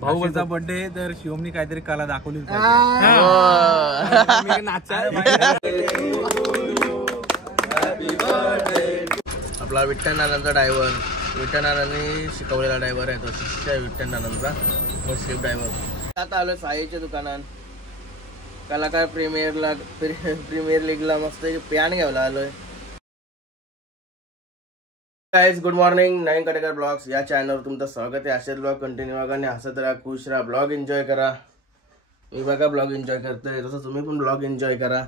भाऊचा birthday तर शिवमनी काहीतरी कला दाखवली आपला विठ्ठल नानांचा ड्रायव्हर, विठ्ठल नानांनी शिकवलेला ड्रायव्हर आहे तो, शिष्य विठ्ठल नानांचा मुस्लिम ड्रायव्हर. आता आलो साईच्या दुकानात, कलाकार प्रीमियर लीगला मस्त पॅन घ्यायला आलोय. गाइस गुड मॉर्निंग, नवीन कटेकर ब्लॉग्स या चॅनलवर तुमचं स्वागत आहे. असेच ब्लॉग कंटिन्यू बघा आणि हसत राहा, खुश राहा, ब्लॉग एन्जॉय करा. मी बघा ब्लॉग एन्जॉय करतोय तसं तुम्ही पण ब्लॉग एन्जॉय करा.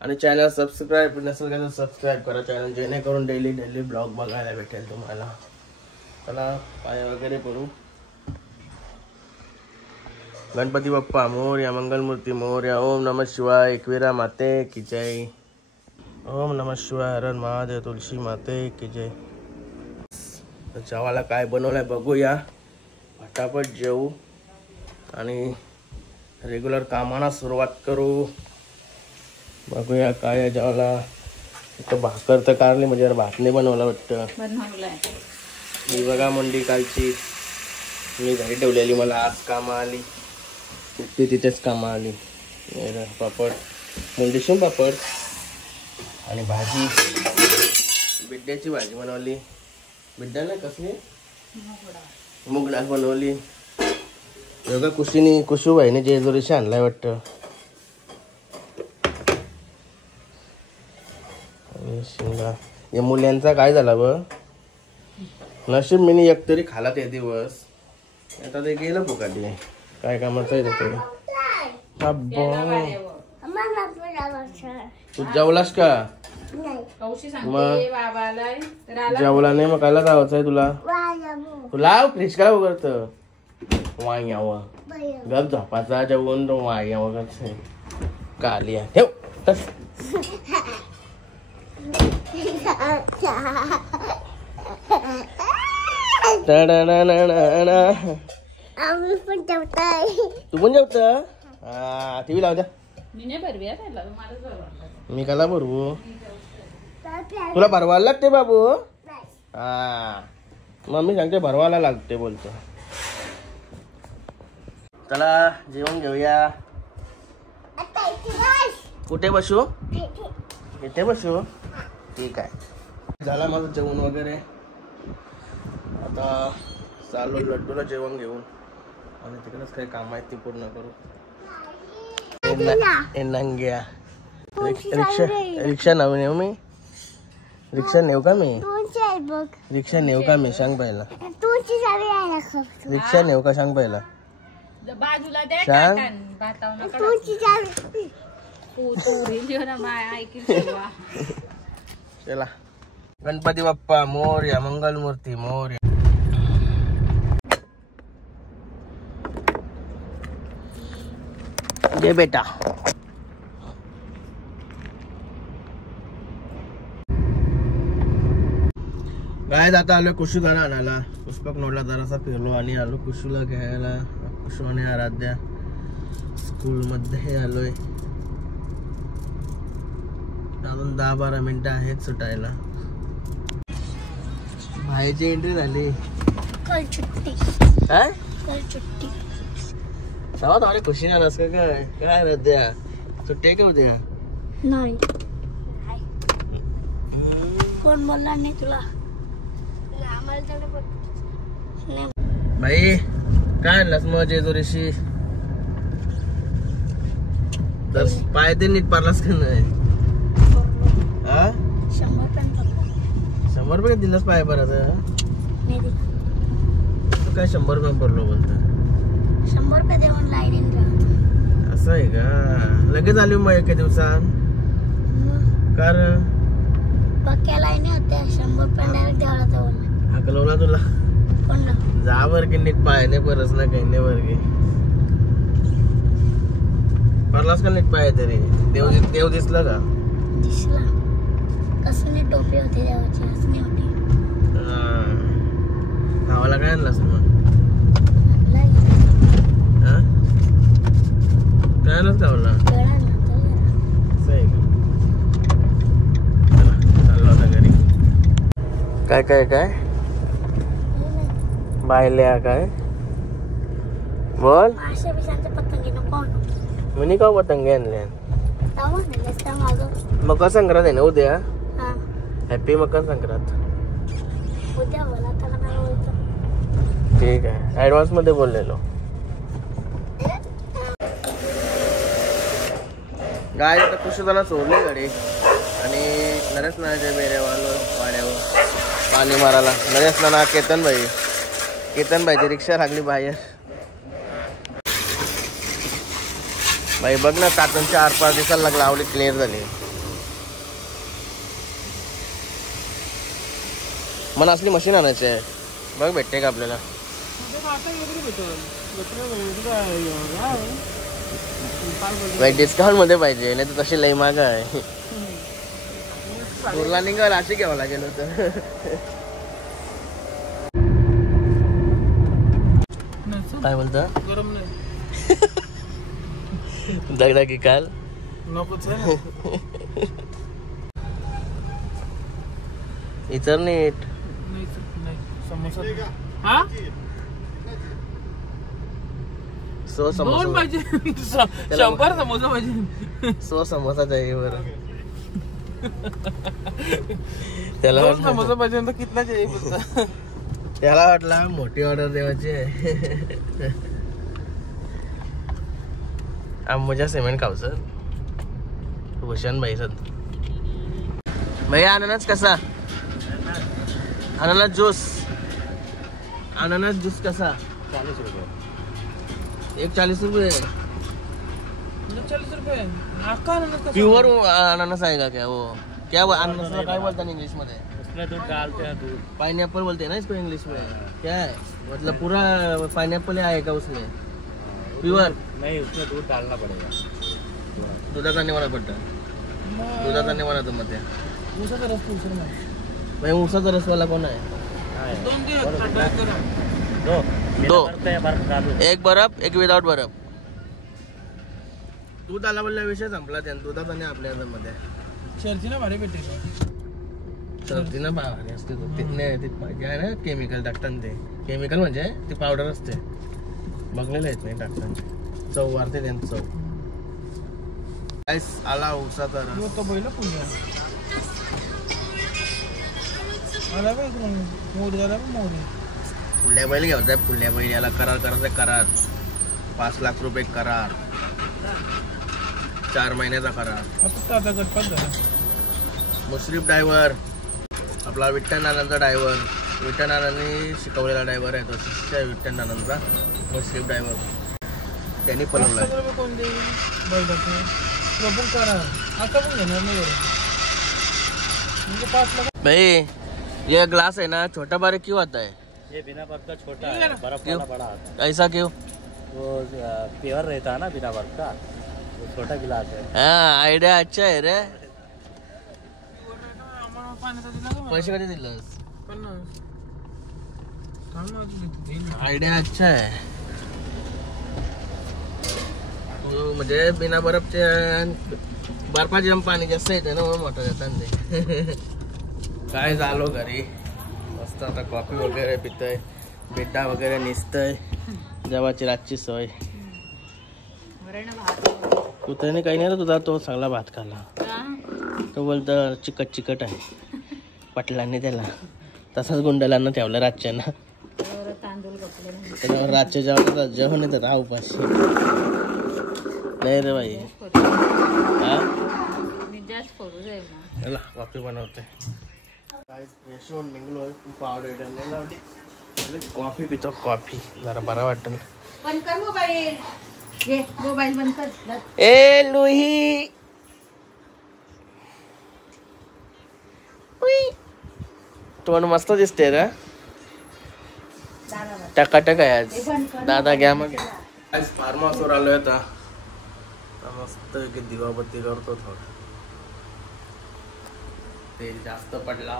आणि चॅनल सबस्क्राईब नसेल का सबस्क्राईब करा चॅनल, जेणेकरून डेली ब्लॉग बघायला भेटेल तुम्हाला. चला पाय वगैरे करू. गणपती बाप्पा मोरया, मंगलमूर्ती मोरया. ओम नमः शिवाय, एकविरा माते की जय. ओम नमः शिवाय, हरण महादेव, तुलसी माते की जय. जेवायला काय बनवलंय बघूया. फटाफट जेवू आणि रेग्युलर कामाला सुरुवात करू. बघूया काय आहे जेवायला. इथं भाकर तर काढली, म्हणजे भात नाही बनवला वाटतं. मी बघा मंडी कालची मी घरी ठेवलेली, मला आज कामा आली, ती तिथेच कामा आली. पापड, मुंडीसून पापड आणि भाजी, बिड्ड्याची भाजी बनवली. बिड्डा नाही कसली, मूग डाळ बनवली. बघा कुशू भाईने जेजुरीशी आणलाय वाटतं. शिंगा या मुलांचा काय झाला ब नशीब, मी एक तरी खाला ते दिवस. आता ते गेलं फुकाटी, काय कामाचं आहे ते. तू जेवलास का? मग जेवला नाही मग कायला जायचं आहे तुला? तुला फ्रीज काय वगैरत वाई यावं गप झोपाचा जेवून तो वाई यावं करत कालिया ठेव तस. तू पण जेवत? हा टीव्ही लाव द्या. मी काला भरवू? तुला भरवायला लागते बाबू? हा मम्मी सांगते भरवायला लागते बोलतो. चला जेवण घेऊया. कुठे बसू? इथे बसू? ठीक आहे. झाला माझं जेवण वगैरे. आता चालू लड्डूला जेवण घेऊन आणि तिकडेच काही काम आहेत ती पूर्ण करू. नंग्या रिक्षा नवीन येऊ मी? रिक्षा नेऊ का मी? रिक्षा नेऊ का मी? सांग पहिला. रिक्षा नेऊ का सांग पहिला? सांग. चला गणपती बाप्पा मोरया, मंगलमूर्ती मोरया. जय बेटा. गाय आता आलो कुशू दाना आणायला. पुष्पक नोडला जरासा फिरलो आणि आलो कुशूला घ्यायला. कुशू आणि आराध्या स्कूल मध्ये आलोय. अजून 10-12 मिनिटं आहेत सुटायला. भाईची एंट्री झाली. कल छुट्टी. काय कल छुट्टी? तेव्हा थोडी खुशी आलास का? काय काय आराध्या सुट्टी का उद्या? नाही. कोण बोलला नाही तुला? भाई काय आणलास मग जेजुरीशी? तर पाय ते नीट पारलास का नाही? 100 रुपये दिलास पाय परत? तू काय 100 रुपये भरलो बोलतो? 100 रुपये देऊन लाईन राहतो. असं आहे का? लगेच आली मग एका दिवसात? कारण पक्क्या लाईनी होत्या. 100 रुपये डायरेक्ट द्यावं लागतं. हाकलवला तुला? कोण? जा बर की नीट पाय नाही परस ना काही नाही बर की. परलास का नीट पाय तरी? देव दिसला का? दिसला. कसली टोपी होती देवाची, असली होती. खावाला काय आणलास मग? काय आणलास खावाला? चाललो आता घरी. काय काय काय बायल्या काय बोल. मासे बिशांचे पतंगी नको आणू. मी का पतंगे आणले तवा नेलेस त्या मागं. मकर संक्रांत आहे ना उद्या. हा हॅपी मकर संक्रांत. उद्या बोला आता नाही बोलतो. ठीक आहे ऍडव्हान्स मध्ये बोललेलो. गाय आता कुशोदाला सोडली गाडी आणि नरेश नानाच्या वाड्यावर पाणी मारायला. नरेश नाना केतन भाईची रिक्षा लागली बाहेर. भाई बघ ना काटूनच्या 4-5 दिवसाला लागला आवडी क्लिअर झाली. मला असली मशीन आणायची आहे बघ भेटते का आपल्याला. भाई डिस्काउंट मध्ये पाहिजे नाही तर तशी लई महाग आहे. टूरला निघाल अशी घ्यावं लागेल होतं. काय बोलता गरम नाही दगडाकी काल नकोच इतर नीट समोसा. हा सो दोन समोसा पाहिजे 100 समोसा पाहिजे. सो समोसा चाहिए बरं. त्याला दोन समोसा पाहिजे तर कितना चाहिए बोलता. त्याला वाटला मोठी ऑर्डर द्यायची आहे. अंबुजा सिमेंट खाऊ सर भूषण भाई सर. भैया अननस कसा. अननस ज्यूस कसा. 40 रुपये. एक 40 रुपये. 40 रुपये आका प्युअर अनानस आहे का क्या वो क्या अनानस काय बोलता है इंग्लिश में. उसमें दूध डालते हैं दूध. पाइनएप्पल बोलते हैं ना इसको इंग्लिश में. क्या है मतलब पूरा पाइनएप्पल आएगा उसमें प्योर. नहीं उसमें दूध डालना पड़ेगा. दुधाचा निवारा पडता. दुधाचा निवारा तो मध्ये ऊसाचा रस पुसर नाही. भाई ऊसाचा रसवाला कोण आहे. दोन दो एक बर्फ एक विदाउट बर्फ. दूध आला बोलल्या विषय संपला. त्या दुधाचा नाही आपल्या मध्ये. शर्ती ना भारी भेटते. सर्दी ना भारी असते. ते आहे ना केमिकल टाकतात. ते केमिकल म्हणजे ती पावडर असते. बघलेलं येत नाही टाकतात. चव वाढते त्यांची चव. आला ऊसाचा रस. तो बैल पुण्या आला बघ मोदी आला बघ मोदी. पुण्या बैल घ्यायचा. पुण्या बैल याला करार करायचा. करार 5 लाख रुपये करार. 4 महिन्याचा करार. आता गटपात झाला. मुश्रीफ ड्रायव्हर आपला विठ्ठल नानांचा ड्रायव्हर. विठ्ठल नानांनी शिकवलेला ड्रायव्हर आहे तो. शिष्य आहे विठ्ठल नानांचा मुश्रीफ ड्रायव्हर. त्यांनी पळवला. कोण दे बैलाचे प्रभू करा आता पण घेणार नाही म्हणजे 5 लाख. भाई ये ग्लास है ना छोटा बारीक क्यों आता है. ये बिना बर्फ का छोटा है, बर्फ वाला बड़ा आता है. ऐसा क्यों. वो प्योर रहता है ना बिना बर्फ का. वो छोटा गिलास है. हाँ आयडिया अच्छा है रे. आम्हाला पाण्याचा दिला का पैसे कधी दिलंस. 50. थांब ना अजून देईल. आयडिया अच्छा आहे. म्हणजे बिना बर्फचे बर्फाचे पाणी जास्त येते ना म्हणून मोठं येतात ते. काय झालो घरी मस्त आता कॉफी वगैरे पितोय. बेटा वगैरे निसतय. जेवायची रातची सोय. तू त्याने काही नाही रे. तुझा तो चांगला भात खाला. तो बोलतो चिकट आहे. पटलांनी त्याला तसाच गुंडलांना ठेवलं रातच्या ना. त्याच्यावर रातच्या जेवण जेवण येतं राह उपाशी नाही रे बाई. हा कॉफी बनवते. फ्रेश होऊन निघलो. पावडर कॉफी पितो. कॉफी जरा बरा वाटत. बंद कर मोबाईल. ये मोबाईल बंद कर. ए लुही तोंड मस्त दिसते रे. टकाटक आहे आज. दादा घ्या मग. आज फार्म हाऊसवर आलोय आता. मस्त दिवाबत्ती करतो. थोडं तेल जास्त पडला.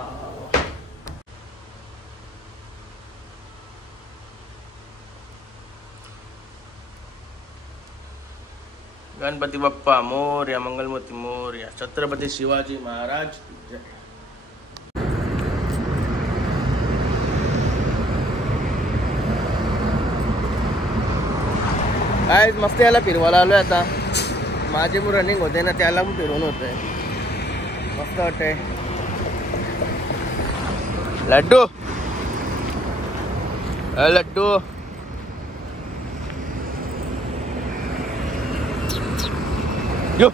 गणपती बाप्पा मोरया. मंगलमूर्ती मोरया. छत्रपती शिवाजी महाराज जय. काय मस्त याला फिरवायला आलोय आता. माझे पण रनिंग होते ना, त्याला पण फिरवून होते. मस्त वाटतंय. लड्डू लड्डू यो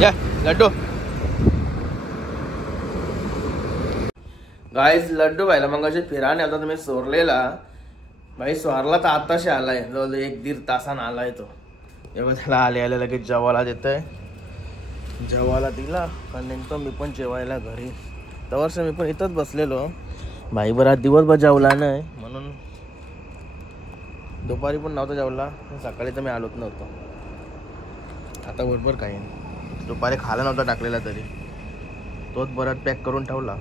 या लड्डू. गाईस लड्डू पाहिला मग असे फिराने आता तुम्ही सोरलेला भाई. स्वारला तर आताशी आलाय, जवळ 1-1.5 तासानं आलाय तो. एवढं त्याला आले लगेच जेवायला देतोय. जेवायला दिला आणि नेमकं मी पण जेवायला घरी. तवर्ष मी पण इथंच बसलेलो. भाई बरा दिवसभर जेवला नाही म्हणून दुपारी पण नव्हता जेवला. सकाळी तर मी आलोच नव्हतो. आता बरोबर काही नाही. दुपारी खायला नव्हता टाकलेला तरी तोच बराच पॅक करून ठेवला.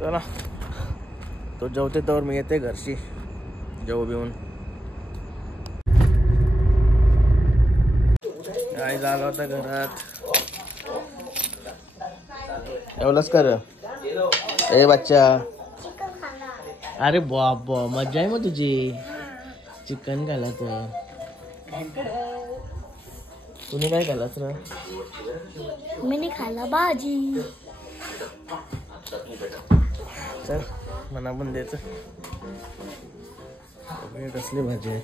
चला तो जेवते तर मी येते घरशी जेव बिवून. काय झालं होता घरात एवढंच कर. ए बच्चा, अरे बाप मजा आहे मग तुझी. चिकन खाला तर तुम्ही काय खालास र? मी खाला भाजी. चल मना पण द्यायचं. कसली भाजी आहे?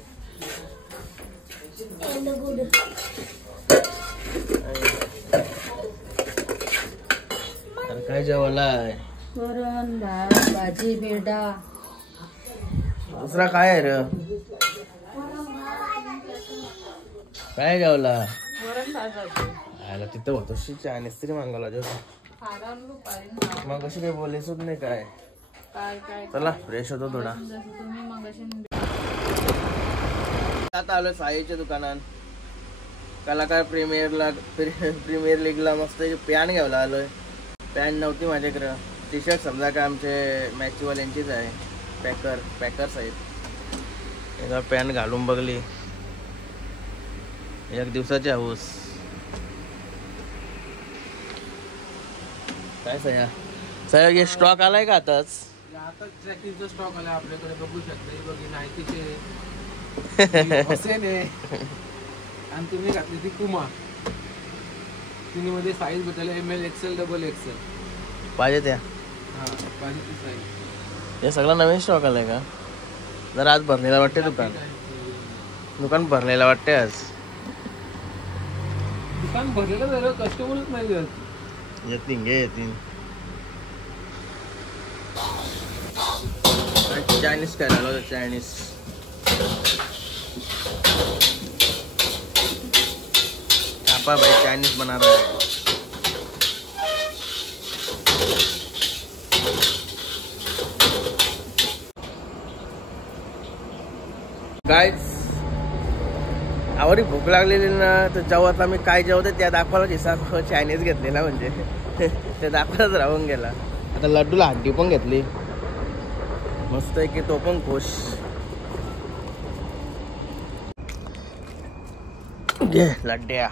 अरे काय जेवलाय? वरण भात भाजी बेडा. दुसरा काय आहे र? काय जेवला? वरण भात. आयला तिथं होतो चायनीज तरी मागवला जेवतो. मग कशी काही बोलायचंच नाही काय. चला फ्रेश होतो थोडा. आता आलोय साईच्या दुकानात. कलाकार प्रीमियर लीगला मस्त पॅन घ्यायला आलोय. पॅन नव्हती माझ्याकडं. टी शर्ट समजा का आमचे मॅचवाल्यांचीच आहे. पॅकर्स आहेत. एकदा पॅन घालून बघली. 1 दिवसाची हाऊस. काय सया हे स्टॉक आलाय का आताच? ट्रॅकिंगचा स्टॉक आला आपल्याकडे. बघू शकता बघी नायकीचे असेने. आणि तुम्ही घातली ती कुमा. तिन्हीमध्ये साईज बदल ML XL XXL पाहिजे त्या. हा पाहिजे ती साईज. हे सगळं नवीन स्टॉक आलाय का? जरा आज भरलेला वाटते दुकान भरलेला वाटते आज. दुकान भरलेलं झालं, कस्टमरच नाही जात. येतील चायनीज करायला. चायनीज आपा भाई चायनीज बना रहा है. गाइस आवडी भूक लागलेली ना, तर जेव्हा मी काय जेवते त्या दाखवायला हिसाब चायनीज घेतलेला म्हणजे ते दाखवतच राहून गेला. आता लड्डूला हड्डी पण घेतली मस्त आहे की तो पण खुश. घे लड्ड्या.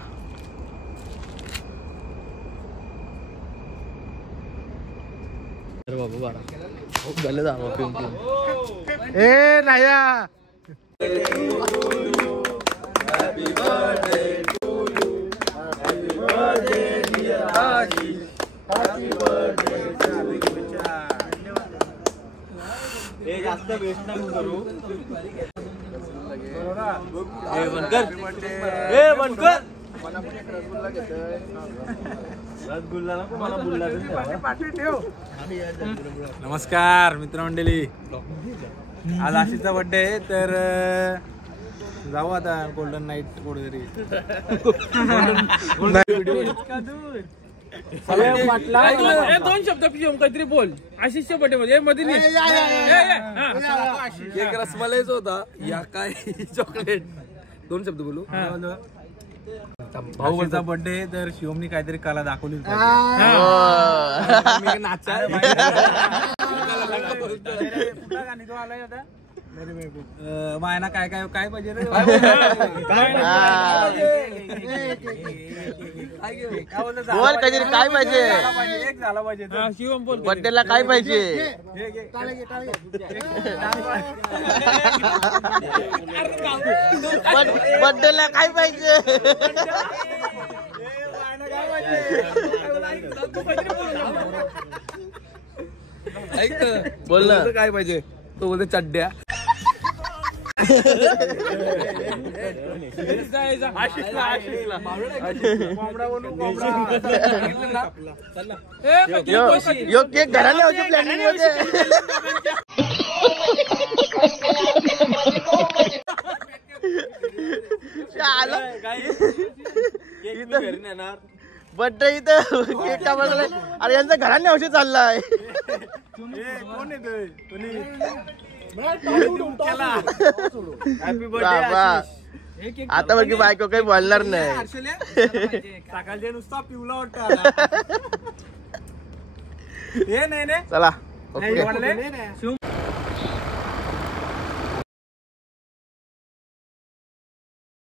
बाबा बारा झालं जावं पिंपी. ए नाया Happy birthday to you. Happy birthday dear Haji. Happy birthday to you. ए जास्त वेस्ट नाही करू. ए बनकर. ए बनकर. मला पण एक रसगुल्ला घेतोय. रसगुल्ला नको मला बुल्ला पाठी ठेव. नमस्कार मित्रमंडळी. आज आशिषचा बर्थडे आहे तर जाऊ आता गोल्डन नाईट कुठेतरी. दोन शब्द काहीतरी बोल. आशिषच्या बर्थडे मध्ये मध्ये एक रसमलाईच होता या काय चॉकलेट. 2 शब्द बोलू. भाऊचा बर्थडे तर शिवमनी काहीतरी कला दाखवली. नाचा आलाय होता मायना काय काय काय पाहिजे रे बोल कधी काय पाहिजे एक झाला पाहिजे शिवम बोल बर्थडेला काय पाहिजे बर्थडेला काय पाहिजे बोल ना काय पाहिजे तो बोलते चड्ड्या यो केक घराने होते प्लॅनिंग मध्ये बर्थडे इथं केक का बघायला अरे यांचा घराने औषध चाललाय बाबा आता बघ बायको काही बोलणार नाही सकाळच्या नुसता पिवला वाटतं हे नाही चला ओके